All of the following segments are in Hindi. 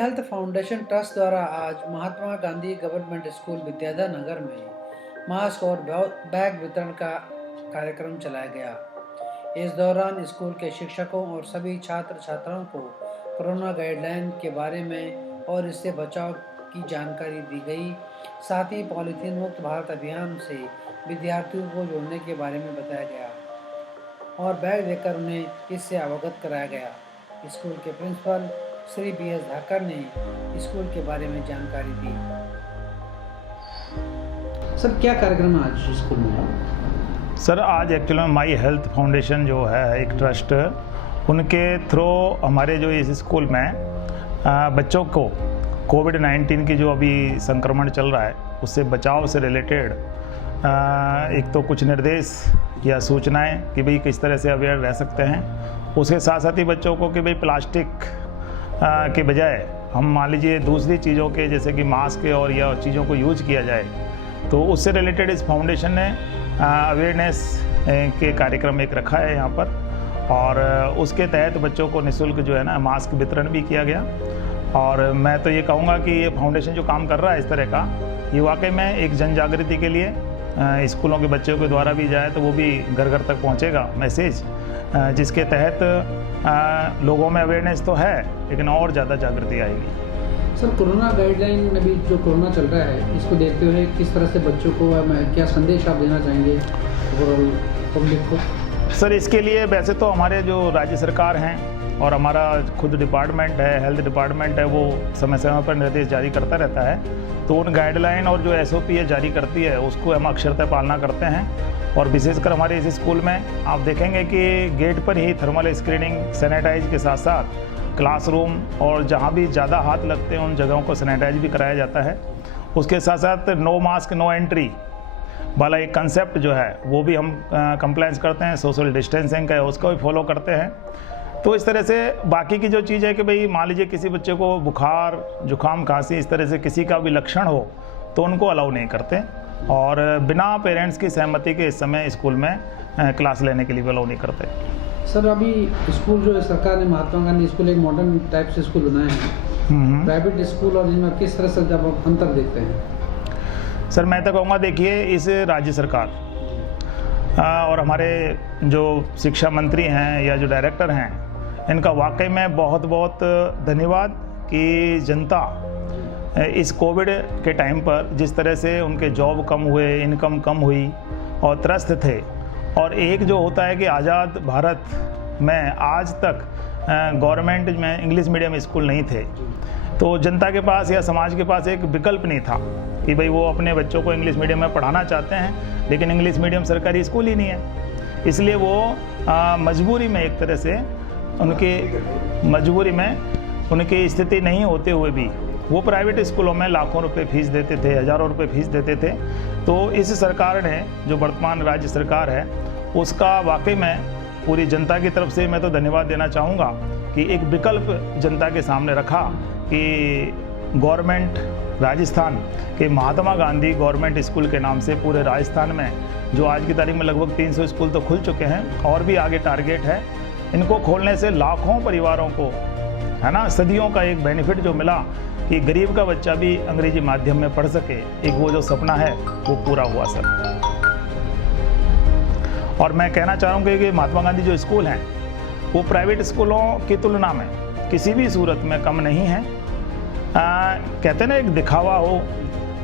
हेल्थ फाउंडेशन ट्रस्ट द्वारा आज महात्मा गांधी गवर्नमेंट स्कूल विद्याधर नगर में मास्क और बैग वितरण का कार्यक्रम चलाया गया। इस दौरान स्कूल के शिक्षकों और सभी छात्र छात्राओं को कोरोना गाइडलाइन के बारे में और इससे बचाव की जानकारी दी गई। साथ ही पॉलीथीन मुक्त भारत अभियान से विद्यार्थियों को जोड़ने के बारे में बताया गया और बैग देकर उन्हें इससे अवगत कराया गया। स्कूल के प्रिंसिपल श्री BS धाकर ने स्कूल के बारे में जानकारी दी। सर, क्या कार्यक्रम है आज स्कूल में? सर, आज एक्चुअली में माई हेल्थ फाउंडेशन जो है एक ट्रस्ट, उनके थ्रू हमारे जो इस स्कूल में बच्चों को कोविड-19 की जो अभी संक्रमण चल रहा है उससे बचाव से रिलेटेड एक तो कुछ निर्देश या सूचनाएं कि भाई किस तरह से अवेयर रह सकते हैं। उसके साथ साथ ही बच्चों को कि भाई प्लास्टिक के बजाय हम मान लीजिए दूसरी चीज़ों के जैसे कि मास्क और या चीज़ों को यूज किया जाए, तो उससे रिलेटेड इस फाउंडेशन ने अवेयरनेस के कार्यक्रम एक रखा है यहाँ पर, और उसके तहत बच्चों को निःशुल्क जो है ना मास्क वितरण भी किया गया। और मैं तो ये कहूँगा कि ये फाउंडेशन जो काम कर रहा है इस तरह का, ये वाकई में एक जन जागृति के लिए स्कूलों के बच्चों के द्वारा भी जाए तो वो भी घर घर तक पहुँचेगा मैसेज, जिसके तहत लोगों में अवेयरनेस तो है लेकिन और ज़्यादा जागृति आएगी। सर, कोरोना गाइडलाइन अभी जो कोरोना चल रहा है इसको देखते हुए किस तरह से बच्चों को क्या संदेश आप देना चाहेंगे ओवरऑल पब्लिक को? सर, इसके लिए वैसे तो हमारे जो राज्य सरकार हैं और हमारा खुद डिपार्टमेंट है, हेल्थ डिपार्टमेंट है, वो समय समय पर निर्देश जारी करता रहता है। तो उन गाइडलाइन और जो SOP है जारी करती है उसको हम अक्षरतः पालना करते हैं। और विशेषकर हमारे इस स्कूल में आप देखेंगे कि गेट पर ही थर्मल स्क्रीनिंग सैनिटाइज के साथ साथ क्लासरूम और जहाँ भी ज़्यादा हाथ लगते हैं उन जगहों को सैनिटाइज भी कराया जाता है। उसके साथ साथ नो मास्क नो एंट्री वाला एक कंसेप्ट जो है वो भी हम कंप्लायंस करते हैं, सोशल डिस्टेंसिंग का है उसको भी फॉलो करते हैं। तो इस तरह से बाकी की जो चीज़ है कि भाई मान लीजिए किसी बच्चे को बुखार जुकाम खांसी इस तरह से किसी का भी लक्षण हो तो उनको अलाउ नहीं करते, और बिना पेरेंट्स की सहमति के इस समय स्कूल में क्लास लेने के लिए भी अलाउ नहीं करते। सर, अभी स्कूल जो है सरकार ने महात्मा गांधी स्कूल एक मॉडर्न टाइप से स्कूल बनाए हैं, प्राइवेट स्कूल और इनमें किस तरह से जब आप अंतर देखते हैं? सर, मैं तो कहूँगा देखिए इस राज्य सरकार और हमारे जो शिक्षा मंत्री हैं या जो डायरेक्टर हैं इनका वाकई में बहुत बहुत धन्यवाद कि जनता इस कोविड के टाइम पर जिस तरह से उनके जॉब कम हुए, इनकम कम हुई और त्रस्त थे, और एक जो होता है कि आज़ाद भारत में आज तक गवर्नमेंट में इंग्लिश मीडियम स्कूल नहीं थे, तो जनता के पास या समाज के पास एक विकल्प नहीं था कि भाई वो अपने बच्चों को इंग्लिश मीडियम में पढ़ाना चाहते हैं लेकिन इंग्लिश मीडियम सरकारी स्कूल ही नहीं है। इसलिए वो मजबूरी में एक तरह से उनकी स्थिति नहीं होते हुए भी वो प्राइवेट स्कूलों में लाखों रुपए फीस देते थे, हज़ारों रुपए फीस देते थे। तो इस सरकार ने जो वर्तमान राज्य सरकार है उसका वाकई में पूरी जनता की तरफ से मैं तो धन्यवाद देना चाहूँगा कि एक विकल्प जनता के सामने रखा कि गवर्नमेंट राजस्थान के महात्मा गांधी गवर्नमेंट स्कूल के नाम से पूरे राजस्थान में जो आज की तारीख में लगभग 300 स्कूल तो खुल चुके हैं और भी आगे टारगेट है। इनको खोलने से लाखों परिवारों को है ना सदियों का एक बेनिफिट जो मिला कि गरीब का बच्चा भी अंग्रेजी माध्यम में पढ़ सके, एक वो जो सपना है वो पूरा हुआ सर। और मैं कहना चाहूँगा कि महात्मा गांधी जो स्कूल हैं वो प्राइवेट स्कूलों की तुलना में किसी भी सूरत में कम नहीं है। कहते हैं ना एक दिखावा हो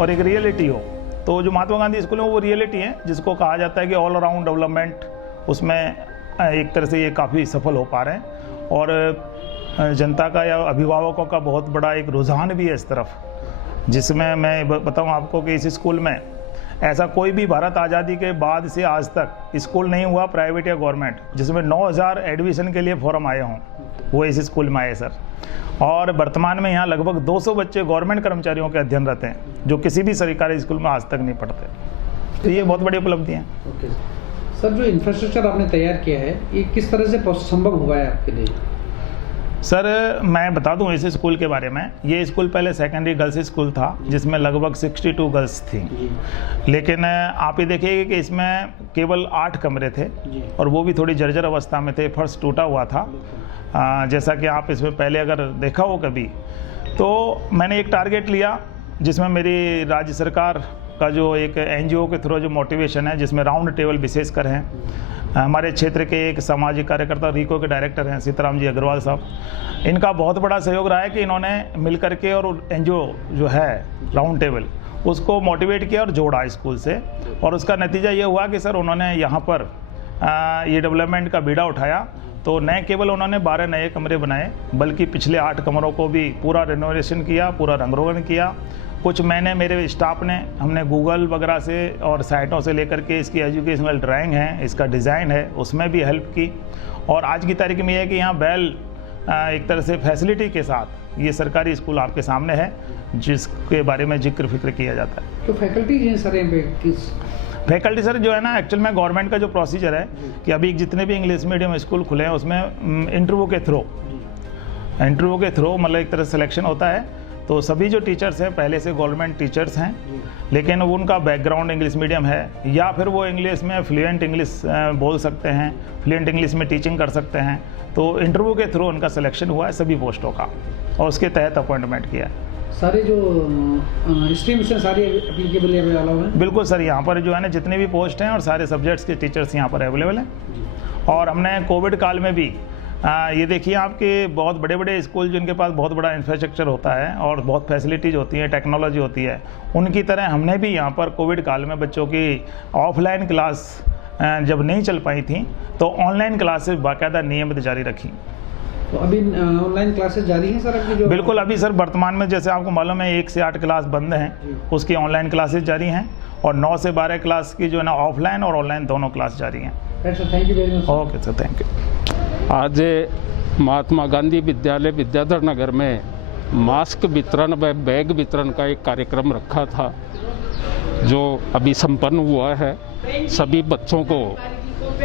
और एक रियलिटी हो, तो जो महात्मा गांधी स्कूल है वो रियलिटी है जिसको कहा जाता है कि ऑल अराउंड डेवलपमेंट, उसमें एक तरह से ये काफ़ी सफल हो पा रहे हैं। और जनता का या अभिभावकों का बहुत बड़ा एक रुझान भी है इस तरफ, जिसमें मैं बताऊं आपको कि इस स्कूल में ऐसा कोई भी भारत आज़ादी के बाद से आज तक स्कूल नहीं हुआ प्राइवेट या गवर्नमेंट जिसमें 9000 एडमिशन के लिए फॉर्म आए हों, वो इस स्कूल में आए सर। और वर्तमान में यहाँ लगभग 200 बच्चे गवर्नमेंट कर्मचारियों के अध्ययनरत हैं जो किसी भी सरकारी स्कूल में आज तक नहीं पढ़ते। तो ये बहुत बड़ी उपलब्धि है। सर, जो इंफ्रास्ट्रक्चर आपने तैयार किया है ये किस तरह से संभव हुआ है आपके लिए? सर, मैं बता दूं इस स्कूल के बारे में। ये स्कूल पहले सेकेंडरी गर्ल्स स्कूल था जिसमें लगभग 62 गर्ल्स थी, लेकिन आप ये देखिए कि इसमें केवल 8 कमरे थे और वो भी थोड़ी जर्जर अवस्था में थे, फर्श टूटा हुआ था। जैसा कि आप इसमें पहले अगर देखा हो कभी तो मैंने एक टारगेट लिया जिसमें मेरी राज्य सरकार का जो एक NGO के थ्रू जो मोटिवेशन है, जिसमें राउंड टेबल विशेषकर हैं, हमारे क्षेत्र के एक सामाजिक कार्यकर्ता रीको के डायरेक्टर हैं सीताराम जी अग्रवाल साहब, इनका बहुत बड़ा सहयोग रहा है कि इन्होंने मिल करके और NGO जो है राउंड टेबल उसको मोटिवेट किया और जोड़ा स्कूल से, और उसका नतीजा ये हुआ कि सर उन्होंने यहाँ पर ये डेवलपमेंट का बीड़ा उठाया। तो न केवल उन्होंने 12 नए कमरे बनाए, बल्कि पिछले 8 कमरों को भी पूरा रिनोवेशन किया, पूरा रंग-रोगन किया। कुछ महीने मेरे स्टाफ ने, हमने गूगल वगैरह से और साइटों से लेकर के इसकी एजुकेशनल ड्राइंग है, इसका डिज़ाइन है, उसमें भी हेल्प की। और आज की तारीख में यह है कि यहाँ वेल एक तरह से फैसिलिटी के साथ ये सरकारी स्कूल आपके सामने है, जिसके बारे में जिक्र फिक्र किया जाता है। तो फैकल्टी हैं सर यहाँ पे किस? फैकल्टी सर जो है ना, एक्चुअल में गवर्नमेंट का जो प्रोसीजर है कि अभी जितने भी इंग्लिश मीडियम स्कूल खुले हैं उसमें इंटरव्यू के थ्रू मतलब एक तरह सिलेक्शन होता है। तो सभी जो टीचर्स हैं पहले से गवर्नमेंट टीचर्स हैं, लेकिन उनका बैकग्राउंड इंग्लिश मीडियम है, या फिर वो इंग्लिश में फ्लुएंट इंग्लिश बोल सकते हैं, फ्लुएंट इंग्लिश में टीचिंग कर सकते हैं। तो इंटरव्यू के थ्रू उनका सिलेक्शन हुआ है सभी पोस्टों का, और उसके तहत अपॉइंटमेंट किया है। सारे जो स्ट्रीम्स हैं सारी एप्लीकेबल अलाउ हैं? बिल्कुल सर, यहाँ पर जो है ना जितने भी पोस्ट हैं और सारे सब्जेक्ट्स के टीचर्स यहाँ पर अवेलेबल हैं। और हमने कोविड काल में भी ये देखिए आपके बहुत बड़े बड़े स्कूल जिनके पास बहुत बड़ा इंफ्रास्ट्रक्चर होता है और बहुत फैसिलिटीज़ होती है, टेक्नोलॉजी होती है, उनकी तरह हमने भी यहाँ पर कोविड काल में बच्चों की ऑफलाइन क्लास जब नहीं चल पाई थी तो ऑनलाइन क्लासेस बाकायदा नियमित जारी रखी। तो अभी ऑनलाइन क्लासेस जारी हैं सर आपकी जो? बिल्कुल, अभी सर वर्तमान में जैसे आपको मालूम है 1 से 8 क्लास बंद हैं, उसकी ऑनलाइन क्लासेस जारी हैं, और 9 से 12 क्लास की जो है ना ऑफलाइन और ऑनलाइन दोनों क्लास जारी हैं। Thank you very much. Okay sir, thank you. आज महात्मा गांधी विद्यालय विद्याधर नगर में मास्क वितरण व बैग वितरण का एक कार्यक्रम रखा था, जो अभी संपन्न हुआ है। सभी बच्चों को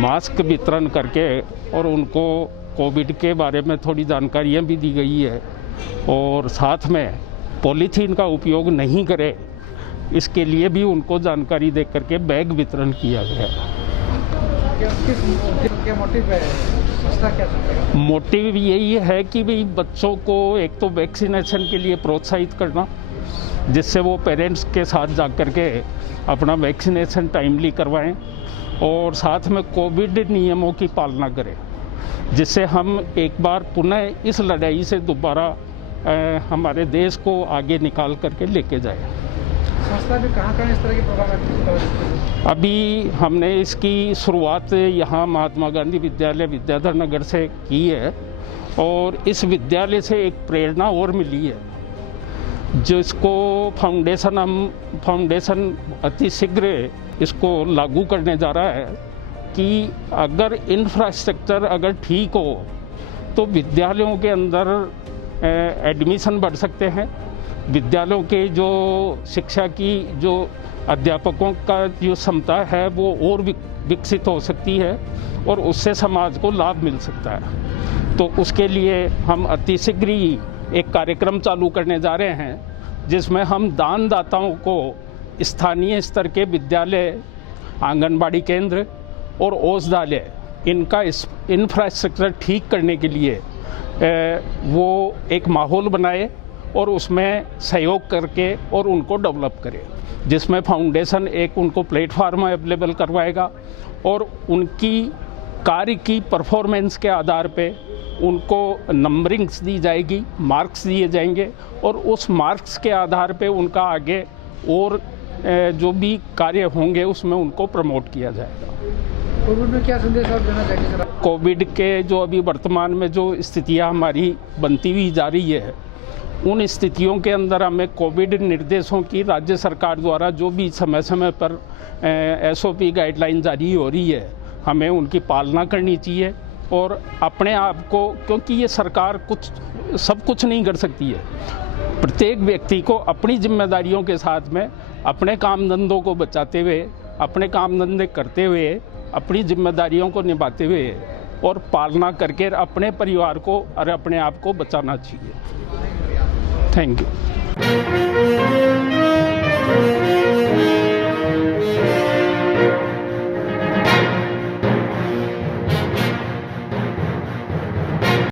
मास्क वितरण करके और उनको कोविड के बारे में थोड़ी जानकारियाँ भी दी गई है, और साथ में पॉलीथीन का उपयोग नहीं करें इसके लिए भी उनको जानकारी दे करके बैग वितरण किया गया। क्या मोटिव है? मोटिव यही है कि भाई बच्चों को एक तो वैक्सीनेशन के लिए प्रोत्साहित करना, जिससे वो पेरेंट्स के साथ जा कर के अपना वैक्सीनेशन टाइमली करवाएं, और साथ में कोविड नियमों की पालना करें, जिससे हम एक बार पुनः इस लड़ाई से दोबारा हमारे देश को आगे निकाल करके लेके जाएं। संस्था भी कहाँ इस तरह के प्रोग्राम? अभी हमने इसकी शुरुआत यहाँ महात्मा गांधी विद्यालय विद्याधर नगर से की है, और इस विद्यालय से एक प्रेरणा और मिली है, जिसको फाउंडेशन अति शीघ्र इसको लागू करने जा रहा है कि अगर इंफ्रास्ट्रक्चर अगर ठीक हो तो विद्यालयों के अंदर एडमिशन बढ़ सकते हैं, विद्यालयों के जो शिक्षा की जो अध्यापकों का जो क्षमता है वो और विकसित हो सकती है, और उससे समाज को लाभ मिल सकता है। तो उसके लिए हम अति शीघ्र ही एक कार्यक्रम चालू करने जा रहे हैं, जिसमें हम दानदाताओं को स्थानीय स्तर के विद्यालय, आंगनबाड़ी केंद्र और औषधालय, इनका इंफ्रास्ट्रक्चर ठीक करने के लिए वो एक माहौल बनाए और उसमें सहयोग करके और उनको डेवलप करें, जिसमें फाउंडेशन एक उनको प्लेटफार्म अवेलेबल करवाएगा, और उनकी कार्य की परफॉर्मेंस के आधार पे उनको नंबरिंग्स दी जाएगी, मार्क्स दिए जाएंगे, और उस मार्क्स के आधार पे उनका आगे और जो भी कार्य होंगे उसमें उनको प्रमोट किया जाएगा। कोविड में क्या संदेश आप देना चाहेंगे सर? कोविड के जो अभी वर्तमान में जो स्थितियां हमारी बनती हुई जा रही है, उन स्थितियों के अंदर हमें कोविड निर्देशों की राज्य सरकार द्वारा जो भी समय समय पर SOP गाइडलाइन जारी हो रही है, हमें उनकी पालना करनी चाहिए, और अपने आप को, क्योंकि ये सरकार सब कुछ नहीं कर सकती है, प्रत्येक व्यक्ति को अपनी जिम्मेदारियों के साथ में अपने काम धंधों को बचाते हुए, अपने काम धंधे करते हुए, अपनी जिम्मेदारियों को निभाते हुए और पालना करके अपने परिवार को और अपने आप को बचाना चाहिए। Thank you.